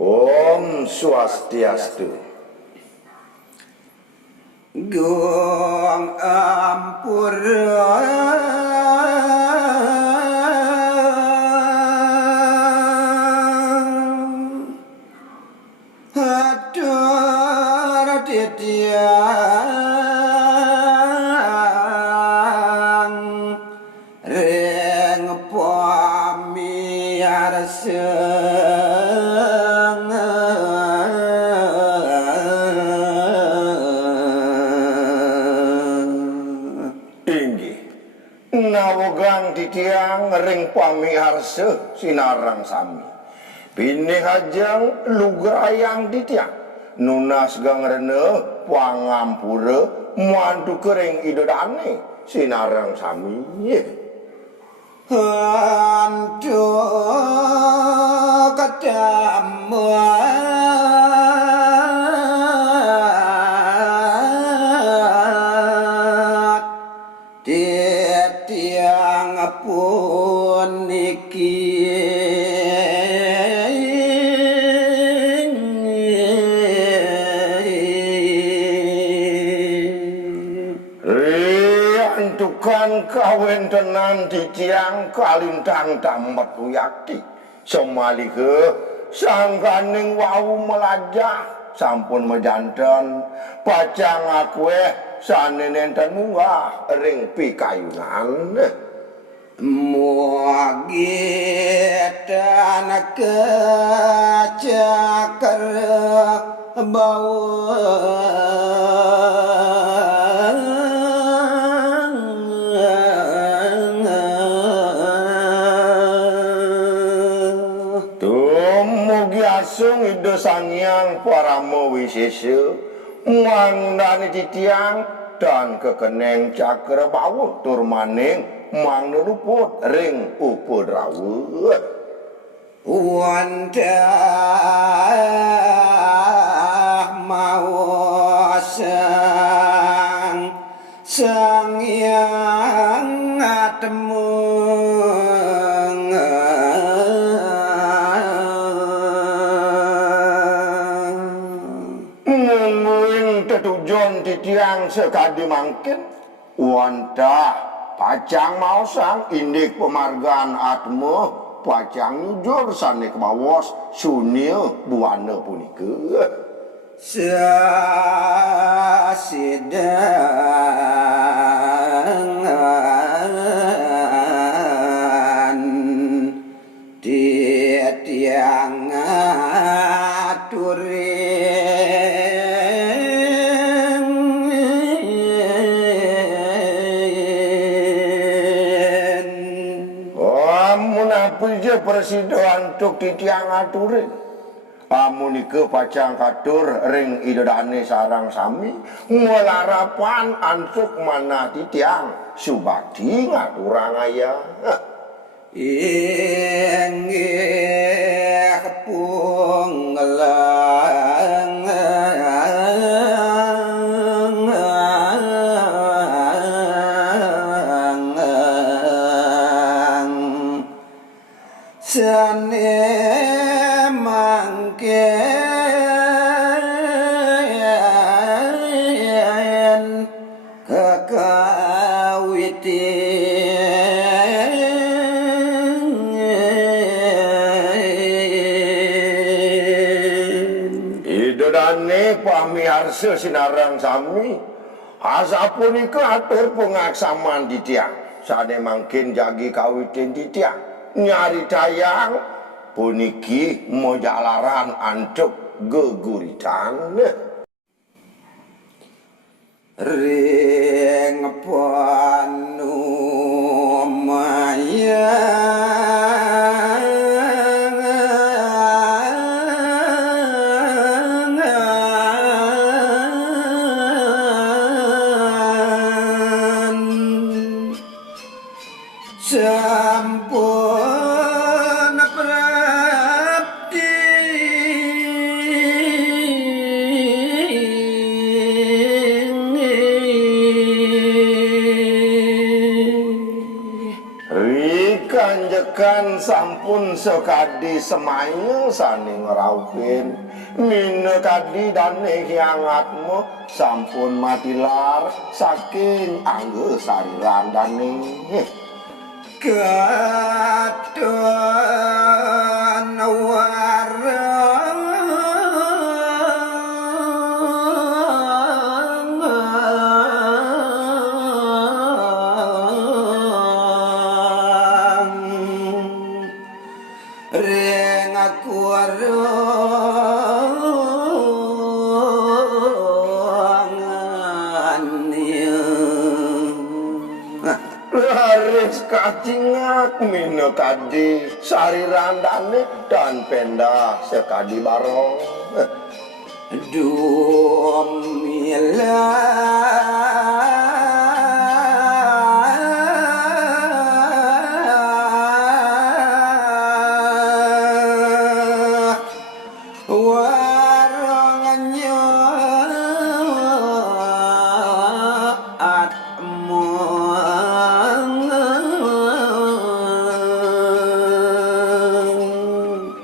Om Swastiastu. Gong ampura hatur titiang ring pamiarseng Inggih nawogan titiang ring pamiharsa sinarang sami bini hajang lugrayang titiang nunas gangrene pangampura mantu kering idodane sinarang sami hantu kadamat tiang puniki riantukan kawentenan titiang kalintang tamat uyakti semalike sangkaning wau melajah sampun mejanten pacang akwe sanenenten munggah ring pikayunan muagitan kecakar bau mugi asung ida sangyang parama wisesa mangdani titiang dan kekeneng cakra bawuh tur maning mang neluput ring upud rawuh wandah mawasang sangyang atemu tujuan titiang sekadi mangkin wantah pacang mausang indik pemargaan atmo pacang nyujur sanik mawas sunil buana punika sasidangan titiang aturi Puja persidoan tuk titiang aturin pamunike pacang katur ring idodane sarang sami ngelarapan ansuk mana titiang subakti ngaturang aya inggih punglang sane mangken kekawitin idodane pamiharsa sinarang sami asapunika atur pengaksaman titiang sane mangkin jagi kawitin titiang nyari tayang puniki mojalaran antuk geguritan ring panumaya sampun prapti sampun sekadi semaya sani ngeraukin mine kadi dane hiangatmu sampun matilar saking angge sariran dane Kadon warang ring aku laris kacingak mine kadi sariran dane dan penda sekadi barong Dumila warangannya atmu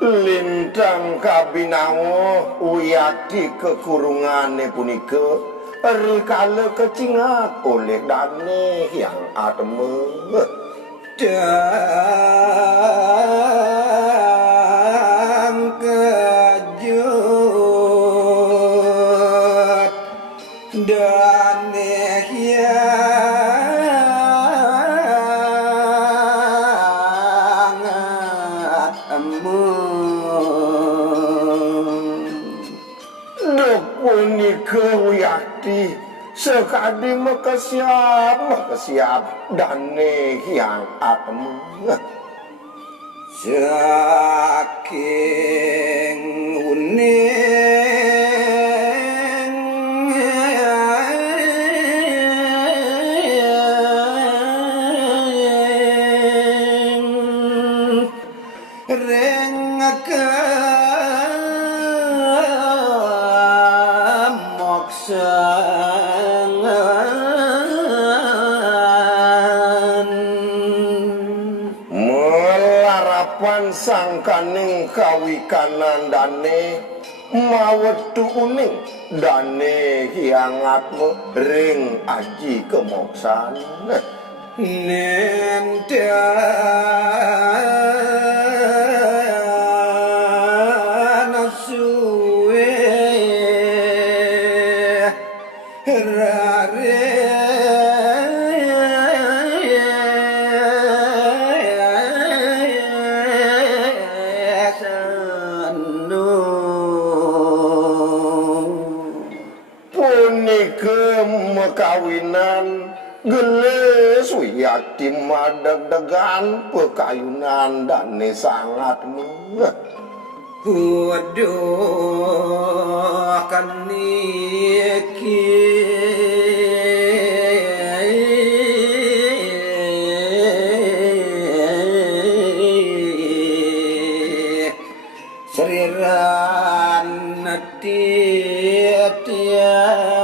lintang kabinawo uyati kekurungane punika rikala kecingat oleh dane yang ademe dan kejut dan duk punika uyati sekadi makasiap dane yang ademe saking uning ring melarapan sangkaning kawikanan dane mawetu uning dane hiangatmu ring aji kemoksan nenten suwe rare punika mekawinan gelis wiyati madeg-degan pekayunan dane sangat mengeh Waduh kan niki seriran tiang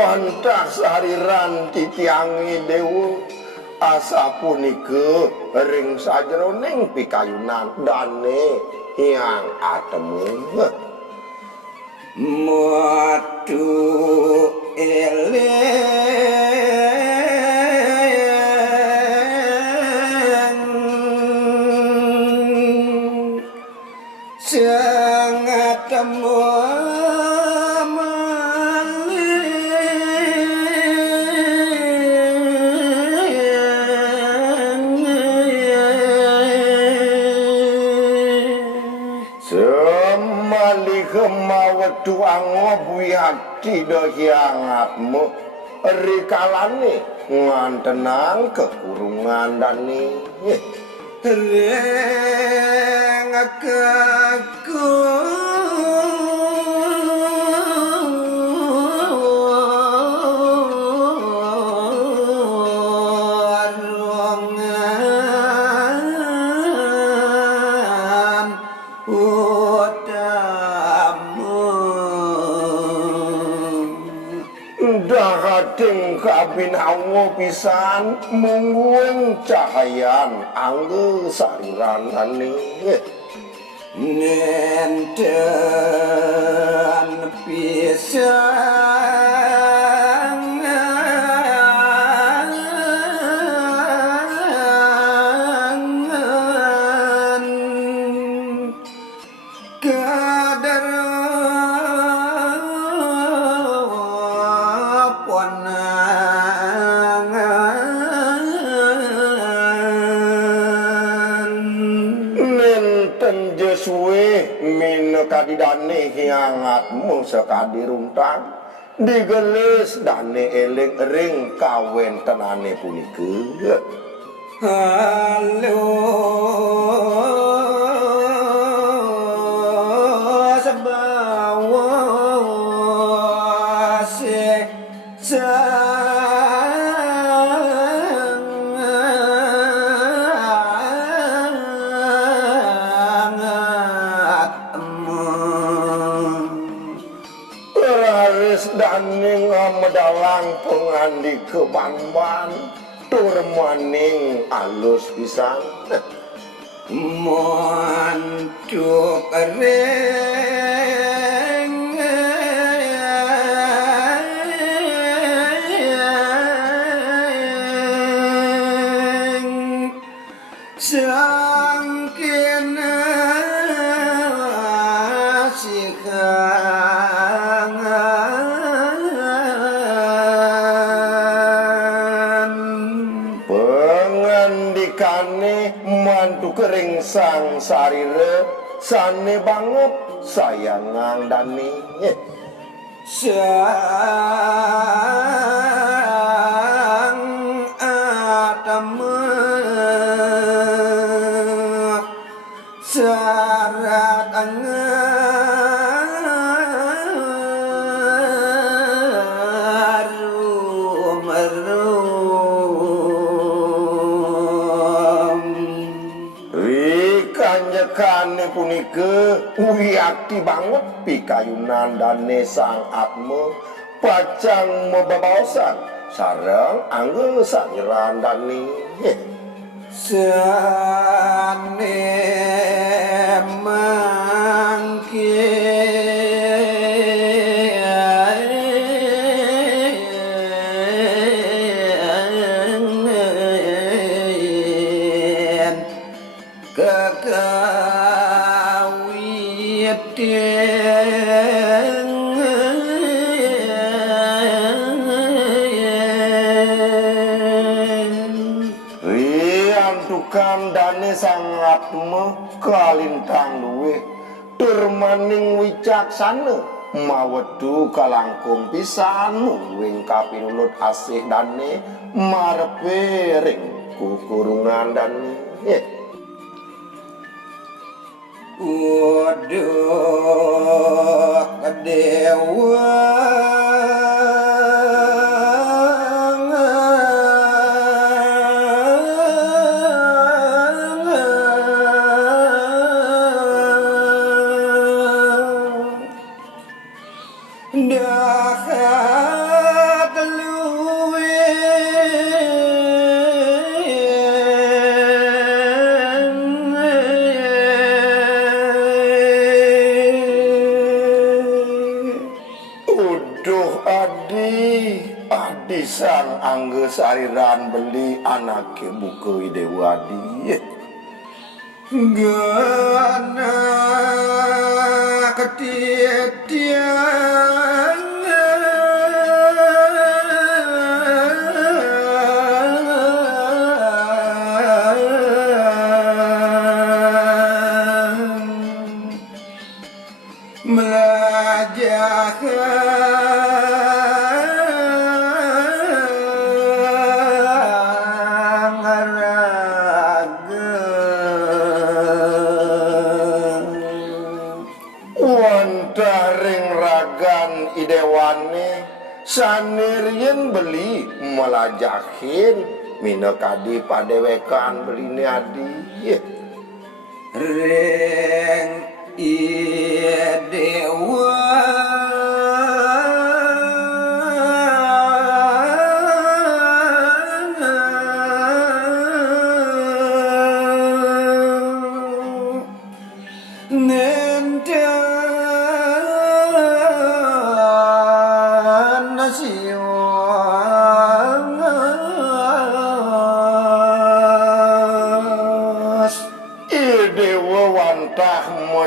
wantah sariran titiangi dewa asa punika ring sajroning pikayunan dane yang atemu matu eleng sangat temu tuang ngobui hati dohiangatmu rikalane ngantenang kekurungan dani reng aku rongan udah Gading kabinawa pisan mungguing cahayan angge sariranane nenten pisang kadar nenten jesuwe mina kadidane hiangatmu sekadi runtang digelis dane eling ring kawen tenane punika halo sebawa se Raris dane ngamedalang pengandi kebanban tur maning alus pisan montuk reng sangkin pengandikane mantu kering sang sarire sane banget sayangang dani sang atamak syarat kanjekane punika uyakti banget pikayunan dane sang atma pacang mebabaosan sareng angge sanyeran dane sane mangke riantukan dane sang atma kalintang luweh tur maning wicaksana mawedu kalangkung pisan mungwing kapinunut asih dane marepe ring kukurungan dane Waduh dewa dahat luwe adi sang angge sariran beli anake buka idewadi gana ketitian idewane sanirien beli melajahin minekadi padewekan beline adi reng dewa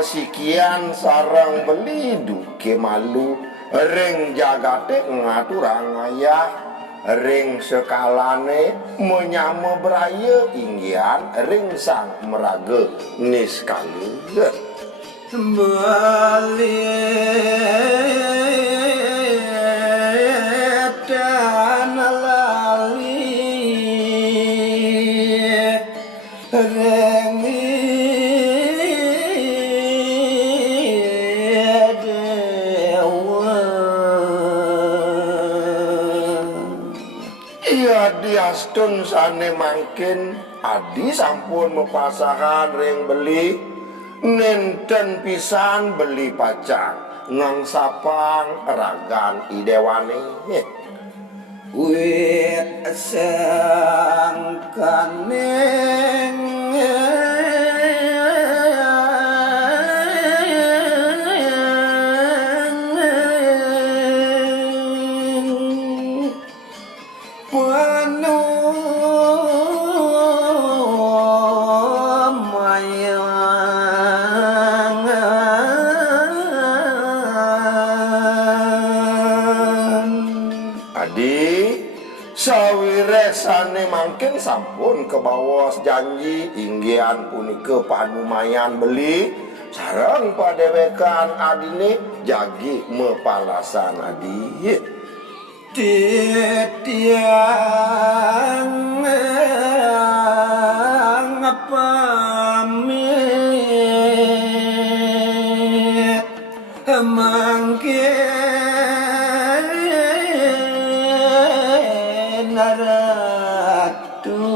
masih kian sarang beli duke malu ring jagate ngaturang ayah ring sekalane menyama beraya inggian ring sang meraga niskali balik dan lali rengi dewa iya diastun sane mangkin adi sampun mepasahan ring beli nenten pisan beli pacang ngang sapang ragan idewane wit sang kaneng sawiresane mangkin sampun kebawas janji inggian punike panumayan beli sareng padewekan adine jagi mepalasan adi titiang pamit mangkin ratu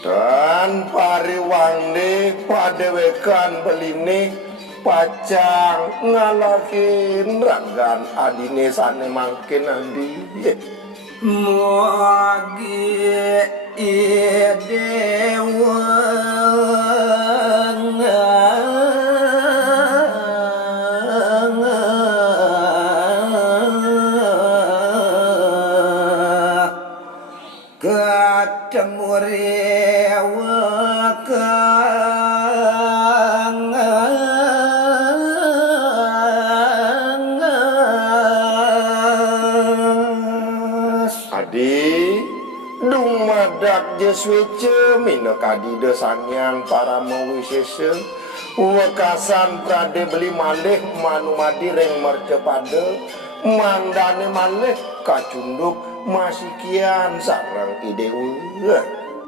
dan pariwangde padewekan beline pacang ngalakin ragan adine sane mangkin adi muagi dewa ketemu rewa adi dung madak jeswece mina kadi desanyang para mawisese wekasan prade beli malih manumadi reng mercepade mandane malih kacunduk masih kian sarang idewe